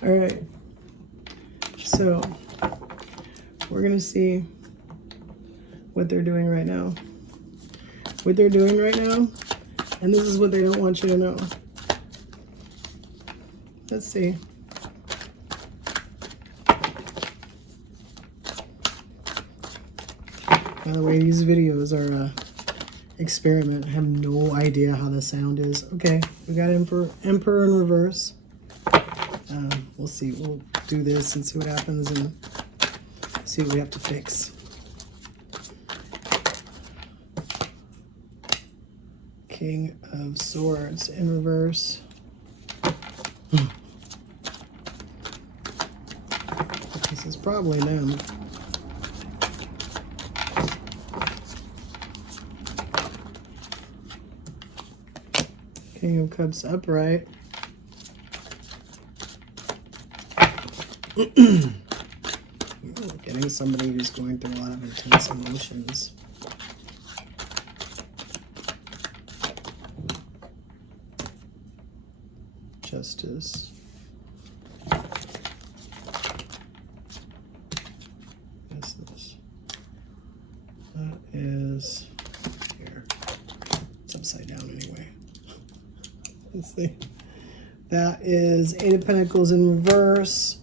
All right. So we're going to see what they're doing right now. What they're doing right now. And this is what they don't want you to know. Let's see. By the way, these videos are an experiment. I have no idea how the sound is. Okay, we got Emperor in reverse. We'll see. We'll do this and see what happens and see what we have to fix. King of Swords in reverse. This is probably them. King of Cups upright. Getting somebody who's going through a lot of intense emotions. Justice. What's this? That is here. It's upside down anyway. Let's see. That is Eight of Pentacles in reverse.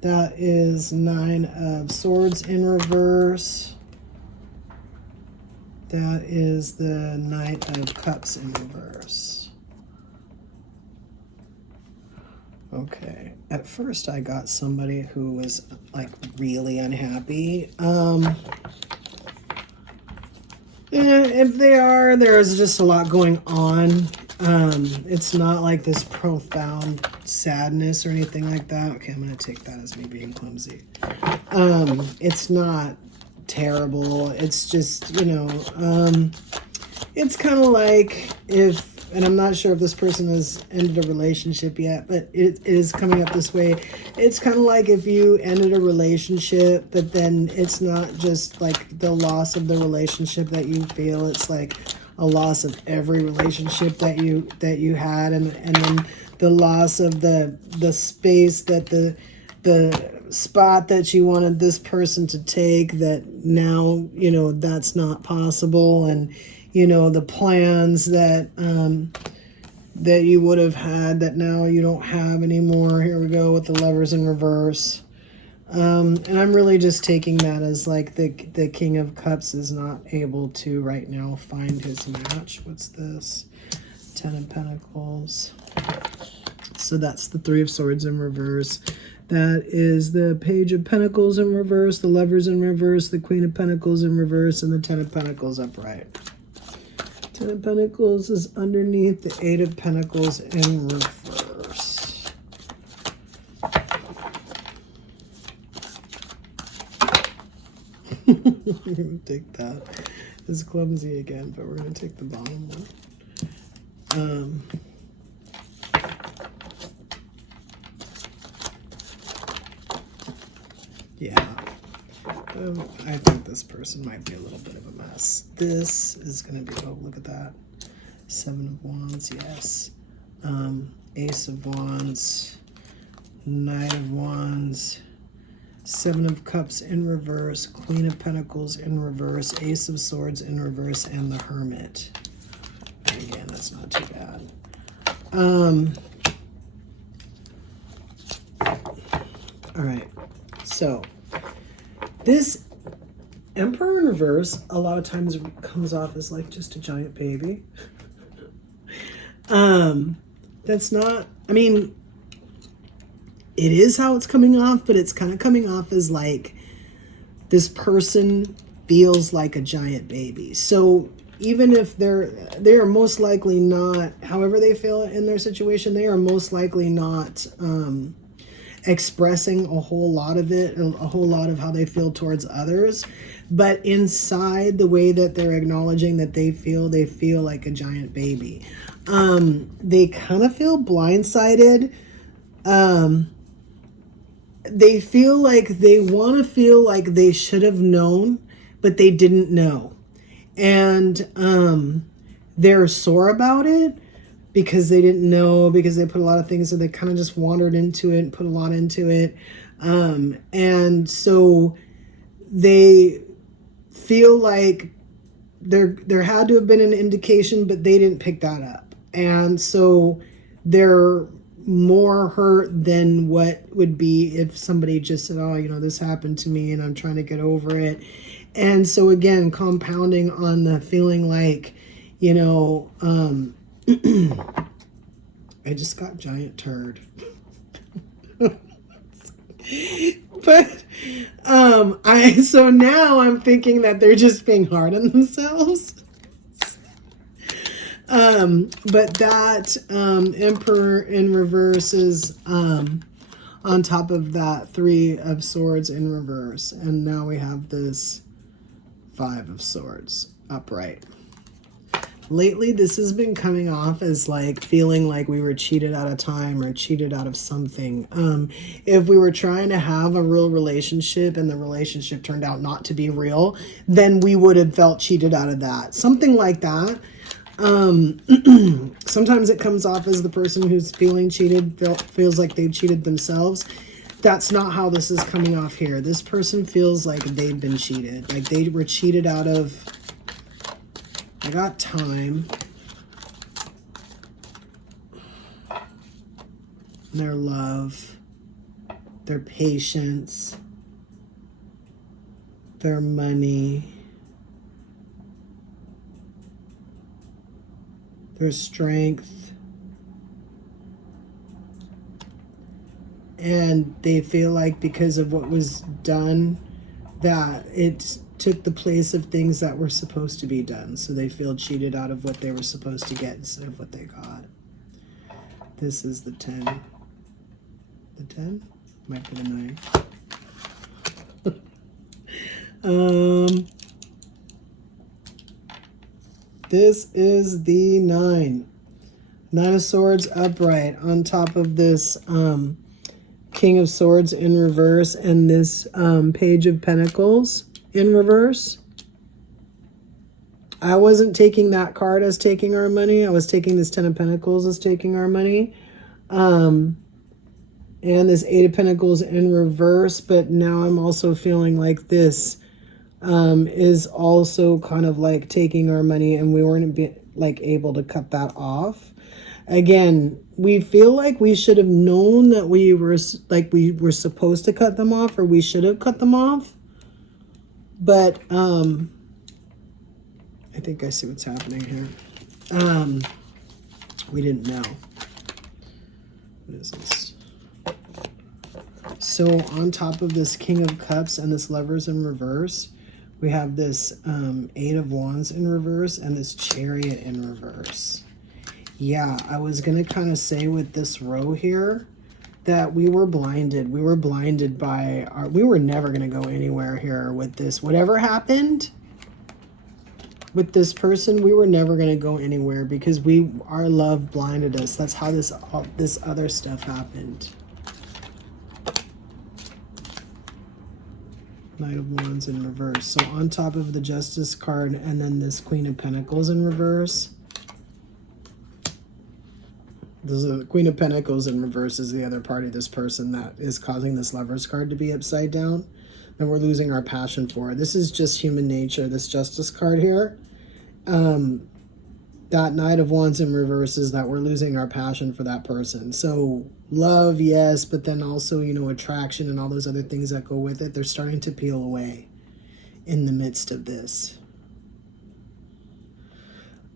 That is Nine of Swords in reverse. That is the Knight of Cups in reverse. Okay. At first I got somebody who was like really unhappy. If they are, there's just a lot going on. It's not like this profound sadness or anything like that. Okay, I'm going to take that as me being clumsy. It's not terrible. It's just, you know, it's kind of like if, and I'm not sure if this person has ended a relationship yet, but it is coming up this way. It's kind of like if you ended a relationship, but then it's not just like the loss of the relationship that you feel. It's like a loss of every relationship that you had, and then the loss of the space that the spot that you wanted this person to take, that now, you know, that's not possible, and you know, the plans that that you would have had that now you don't have anymore. Here we go with the Lovers in reverse. And I'm really just taking that as like the King of Cups is not able to right now find his match. What's this? Ten of Pentacles. So that's the Three of Swords in reverse. That is the Page of Pentacles in reverse, the Lovers in reverse, the Queen of Pentacles in reverse, and the Ten of Pentacles upright. Ten of Pentacles is underneath the Eight of Pentacles in reverse. We're going to take that. It's clumsy again, but we're going to take the bottom one. Yeah. I think this person might be a little bit of a mess. This is going to be, oh, look at that. Seven of Wands, yes. Ace of Wands, Knight of Wands, Seven of Cups in reverse, Queen of Pentacles in reverse, Ace of Swords in reverse, and the Hermit. And again, that's not too bad. All right. So this Emperor in reverse a lot of times comes off as like just a giant baby. That's not, I mean, it is how it's coming off, but it's kind of coming off as like this person feels like a giant baby. So even if they are most likely not, however they feel in their situation, they are most likely not expressing a whole lot of it, a whole lot of how they feel towards others. But inside, the way that they're acknowledging that they feel like a giant baby. They kind of feel blindsided. They feel like they want to feel like they should have known, but they didn't know. And they're sore about it because they didn't know, because they put a lot of things, so they kind of just wandered into it and put a lot into it. And so they feel like there had to have been an indication, but they didn't pick that up. And so they're more hurt than what would be if somebody just said, oh, you know, this happened to me and I'm trying to get over it. And so again, compounding on the feeling like, you know, I just got giant turd. But so now I'm thinking that they're just being hard on themselves. But that Emperor in reverse is on top of that 3 of Swords in reverse. And now we have this 5 of Swords upright. Lately, this has been coming off as like feeling like we were cheated out of time or cheated out of something. If we were trying to have a real relationship and the relationship turned out not to be real, then we would have felt cheated out of that. Something like that. Sometimes it comes off as the person who's feeling cheated feels like they've cheated themselves. That's not how this is coming off here. This person feels like they've been cheated. Like they were cheated out of... I got time. Their love. Their patience. Their money. Their strength. And they feel like because of what was done, that it took the place of things that were supposed to be done. So they feel cheated out of what they were supposed to get instead of what they got. This is the 10. The 10? Might be the 9. This is the 9. 9 of Swords upright on top of this King of Swords in reverse and this Page of Pentacles in reverse. I wasn't taking that card as taking our money. I was taking this 10 of Pentacles as taking our money. And this 8 of Pentacles in reverse. But now I'm also feeling like this is also kind of like taking our money, and we weren't like able to cut that off. Again, we feel like we should have known that we were supposed to cut them off, or we should have cut them off. But I think I see what's happening here. We didn't know. What is this? So on top of this King of Cups and this Lovers in reverse, we have this 8 of Wands in reverse and this Chariot in reverse. Yeah, I was going to kind of say with this row here that we were blinded. We were blinded by we were never going to go anywhere here with this. Whatever happened with this person, we were never going to go anywhere because our love blinded us. That's how this other stuff happened. Knight of Wands in reverse. So on top of the Justice card and then this Queen of Pentacles in reverse. The Queen of Pentacles in reverse is the other party, this person that is causing this Lovers card to be upside down. That we're losing our passion for. This is just human nature, this Justice card here. That Knight of Wands in reverse is that we're losing our passion for that person. So love, yes, but then also, you know, attraction and all those other things that go with it, they're starting to peel away in the midst of this.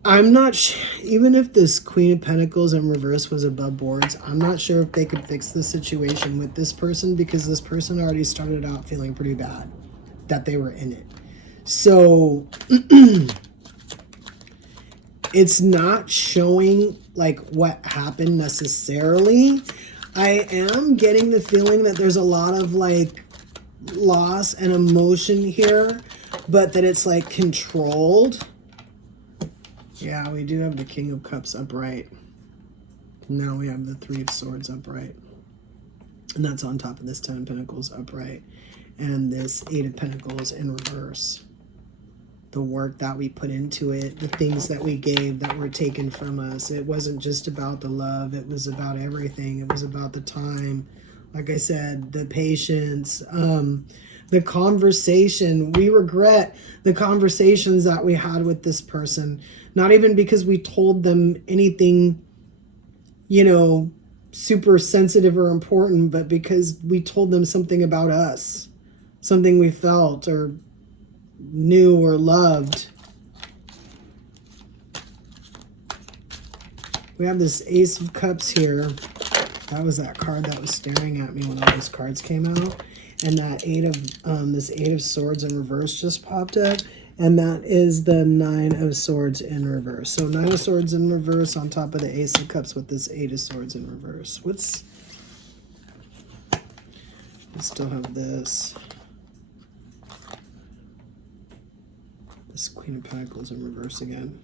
I'm not sure, even if this Queen of Pentacles in reverse was above boards, I'm not sure if they could fix the situation with this person because this person already started out feeling pretty bad that they were in it. So it's not showing like what happened necessarily. I am getting the feeling that there's a lot of like loss and emotion here, but that it's like controlled. Yeah, we do have the King of Cups upright. Now we have the 3 of Swords upright. And that's on top of this 10 of Pentacles upright. And this 8 of Pentacles in reverse. the work that we put into it, the things that we gave that were taken from us. It wasn't just about the love. It was about everything. It was about the time. Like I said, the patience, the conversation. We regret the conversations that we had with this person. Not even because we told them anything, you know, super sensitive or important, but because we told them something about us, something we felt or knew or loved. We have this Ace of Cups here. That was that card that was staring at me when all those cards came out. And that this Eight of Swords in reverse just popped up. And that is the Nine of Swords in reverse. So Nine of Swords in reverse on top of the Ace of Cups with this Eight of Swords in reverse. We still have this. This Queen of Pentacles in reverse again.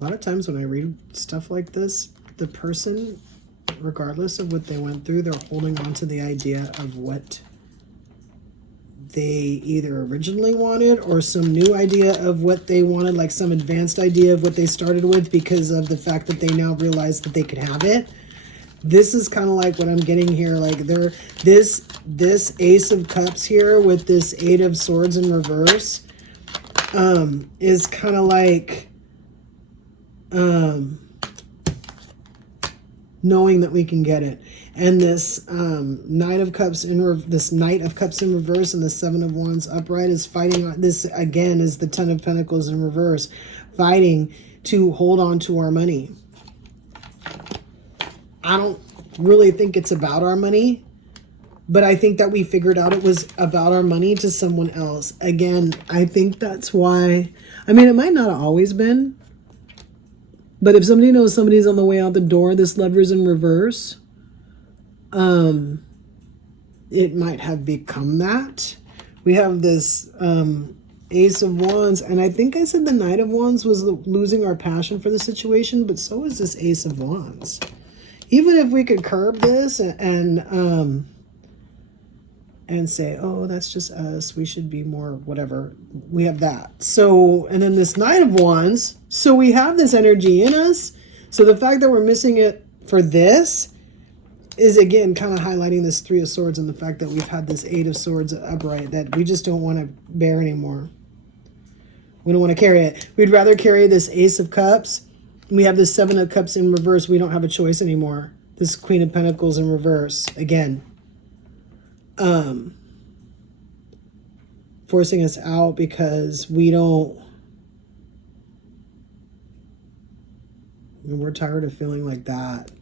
A lot of times when I read stuff like this, the person, regardless of what they went through, they're holding on to the idea of what they either originally wanted or some new idea of what they wanted, like some advanced idea of what they started with because of the fact that they now realize that they could have it. This is kind of like what I'm getting here. Like this Ace of Cups here with this Eight of Swords in reverse is kind of like knowing that we can get it. And this Knight of Cups in reverse and the Seven of Wands upright is fighting. This again is the Ten of Pentacles in reverse, fighting to hold on to our money. I don't really think it's about our money, but I think that we figured out it was about our money to someone else. Again, I think that's why. I mean, it might not have always been, but if somebody knows somebody's on the way out the door, this Lover's in reverse, it might have become that. We have this Ace of Wands, and I think I said the Knight of Wands was losing our passion for the situation, but so is this Ace of Wands. Even if we could curb this and say, oh, that's just us, we should be more whatever, we have that. So, and then this Knight of Wands, so we have this energy in us. So the fact that we're missing it for this is again kind of highlighting this Three of Swords and the fact that we've had this Eight of Swords upright that we just don't want to bear anymore. We don't want to carry it. We'd rather carry this Ace of Cups. We have this Seven of Cups in reverse. We don't have a choice anymore. This Queen of Pentacles in reverse again. Forcing us out because we're tired of feeling like that.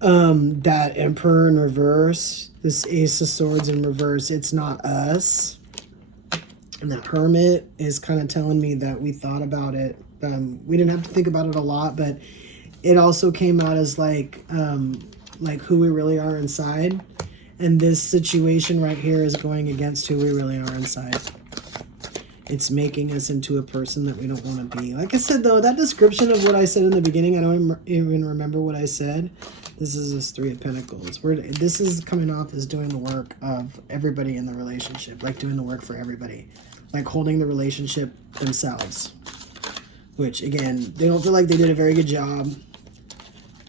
That Emperor in reverse, this Ace of Swords in reverse, it's not us. And that Hermit is kind of telling me that we thought about it. We didn't have to think about it a lot, but it also came out as like who we really are inside. And this situation right here is going against who we really are inside. It's making us into a person that we don't want to be. Like I said, though, that description of what I said in the beginning, I don't even remember what I said. This is this Three of Pentacles. This is coming off as doing the work of everybody in the relationship. Like doing the work for everybody. Like holding the relationship themselves. Which, again, they don't feel like they did a very good job.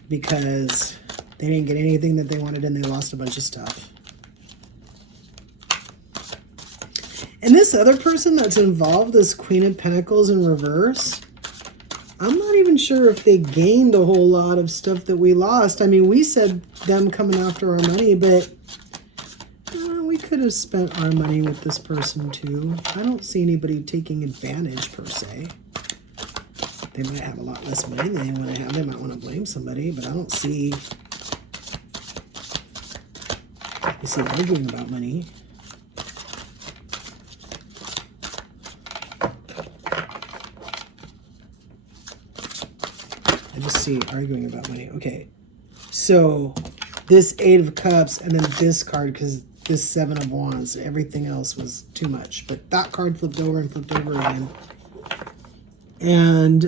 Because they didn't get anything that they wanted and they lost a bunch of stuff. And this other person that's involved, this Queen of Pentacles in reverse, I'm not even sure if they gained a whole lot of stuff that we lost. I mean, we said them coming after our money, but we could have spent our money with this person too. I don't see anybody taking advantage per se. They might have a lot less money than they want to have. They might want to blame somebody, but I don't see... I see arguing about money. I just see arguing about money. Okay, so this Eight of Cups and then this card, because this Seven of Wands. Everything else was too much. But that card flipped over and flipped over again. And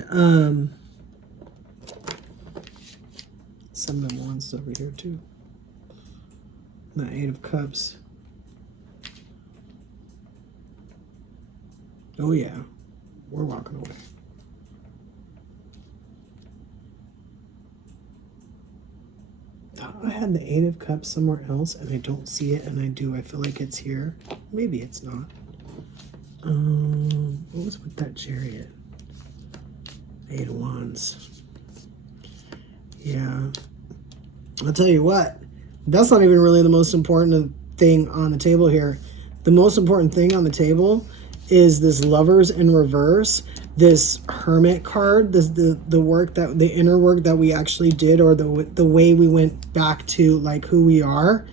Seven of Wands is over here too. And the Eight of Cups. Oh yeah, we're walking away. I had the Eight of Cups somewhere else, and I don't see it, and I do. I feel like it's here. Maybe it's not. What was with that Chariot? Eight of Wands. Yeah. I'll tell you what. That's not even really the most important thing on the table here. The most important thing on the table is this Lovers in reverse. This Hermit card, the work that the inner work that we actually did, or the way we went back to like who we are.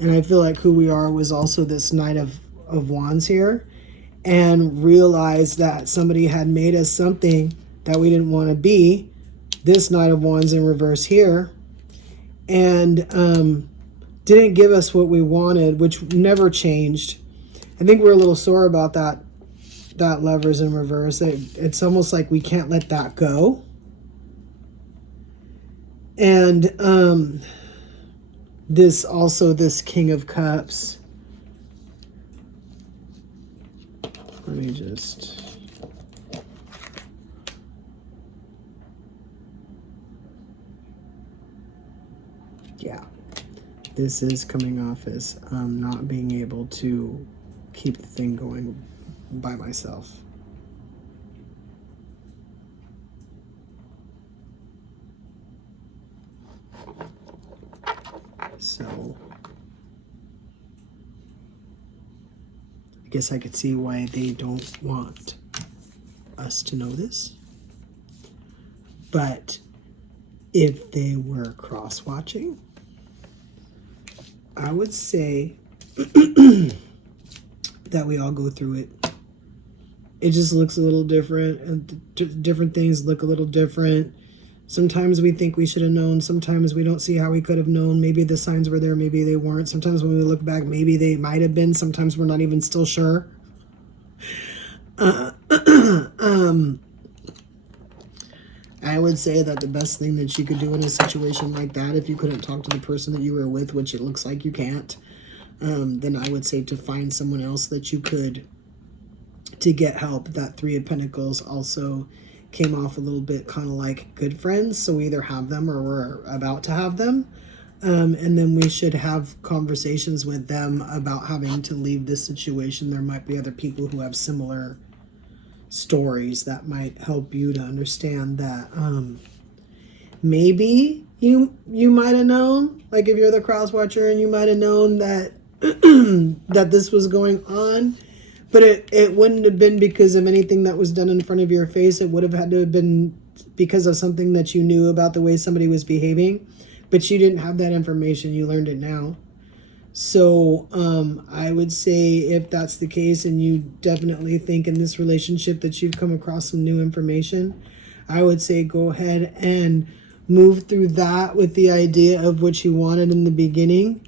And I feel like who we are was also this Knight of Wands here, and realized that somebody had made us something that we didn't want to be. This Knight of Wands in reverse here, and didn't give us what we wanted, which never changed. I think we're a little sore about that Lovers in reverse. It's almost like we can't let that go. And this King of Cups. Let me just... Yeah. This is coming off as not being able to keep the thing going by myself. So I guess I could see why they don't want us to know this. But if they were cross-watching, I would say that we all go through it. It just looks a little different, and different things look a little different. Sometimes we think we should have known. Sometimes we don't see how we could have known. Maybe the signs were there, maybe they weren't. Sometimes when we look back, maybe they might have been. Sometimes we're not even still sure. I would say that the best thing that you could do in a situation like that, if you couldn't talk to the person that you were with, which it looks like you can't, then I would say to find someone else that you could, to get help. That Three of Pentacles also came off a little bit kind of like good friends. So we either have them or we're about to have them. And then we should have conversations with them about having to leave this situation. There might be other people who have similar stories that might help you to understand that maybe you might have known, like if you're the cross watcher, and you might have known that that this was going on, but it wouldn't have been because of anything that was done in front of your face. It would have had to have been because of something that you knew about the way somebody was behaving, but you didn't have that information. You learned it now. So I would say if that's the case, and you definitely think in this relationship that you've come across some new information, I would say go ahead and move through that with the idea of what you wanted in the beginning,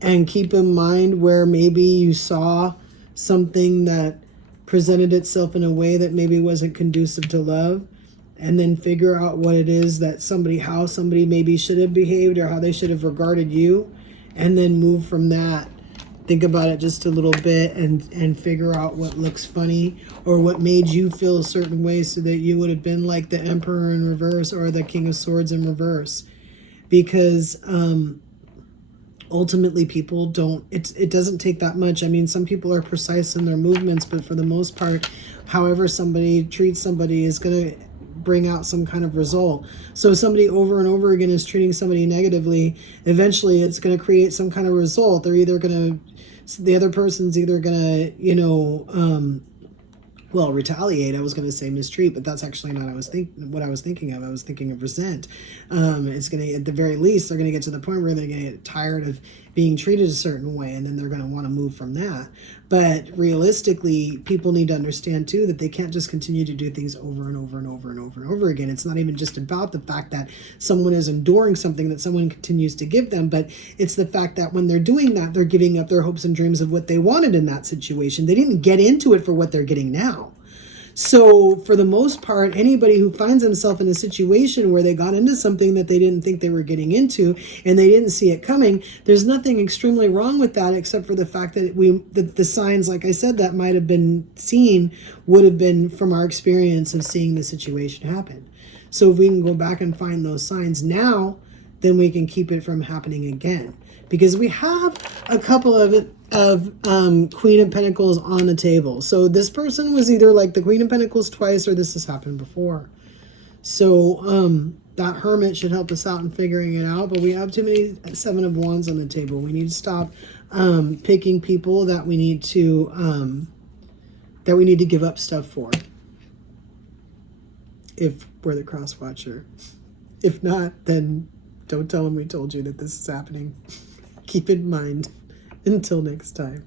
and keep in mind where maybe you saw something that presented itself in a way that maybe wasn't conducive to love, and then figure out what it is that how somebody maybe should have behaved, or how they should have regarded you, and then move from that. Think about it just a little bit, and figure out what looks funny, or what made you feel a certain way, so that you would have been like the Emperor in reverse or the King of Swords in reverse. Because ultimately people don't, it doesn't take that much. I mean, some people are precise in their movements, but for the most part, however somebody treats somebody is going to bring out some kind of result. So if somebody over and over again is treating somebody negatively, eventually it's going to create some kind of result. They're either going to, the other person's either going to, retaliate. I was going to say mistreat, but that's actually not what I was thinking of. I was thinking of resent. It's going to, at the very least, they're going to get to the point where they're going to get tired of being treated a certain way, and then they're going to want to move from that. But realistically, people need to understand too that they can't just continue to do things over and over and over and over and over again. It's not even just about the fact that someone is enduring something that someone continues to give them, but it's the fact that when they're doing that, they're giving up their hopes and dreams of what they wanted in that situation. They didn't get into it for what they're getting now. So for the most part, anybody who finds themselves in a situation where they got into something that they didn't think they were getting into and they didn't see it coming, there's nothing extremely wrong with that, except for the fact that the signs, like I said, that might have been seen would have been from our experience of seeing the situation happen. So if we can go back and find those signs now, then we can keep it from happening again. Because we have a couple of Queen of Pentacles on the table. So this person was either like the Queen of Pentacles twice, or this has happened before. So that Hermit should help us out in figuring it out. But we have too many Seven of Wands on the table. We need to stop picking people that we need to give up stuff for. If we're the cross watcher. If not, then don't tell them we told you that this is happening. Keep in mind. Until next time.